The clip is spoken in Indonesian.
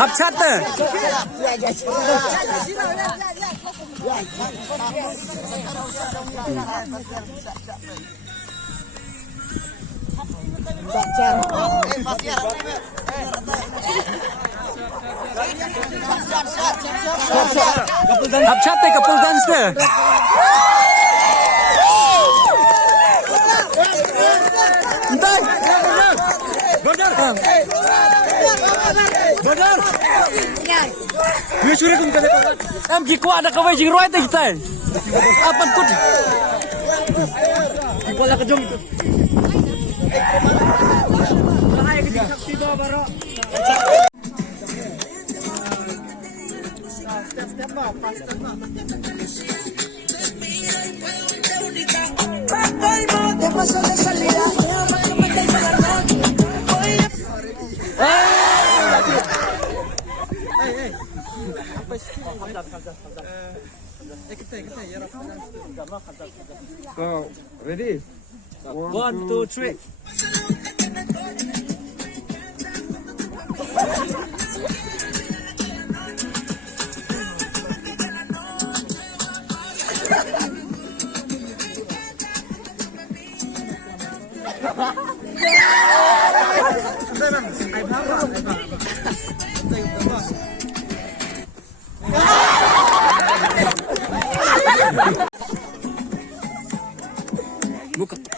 합샷 합샷 couple dance em chỉ qua ada kawai jing right kita. Apa kut? Bola ke jom. Bahaya ke sakti bawa baro. Step up, faster up. De paso de salida, So, ready? 1, 2, 3. Buka.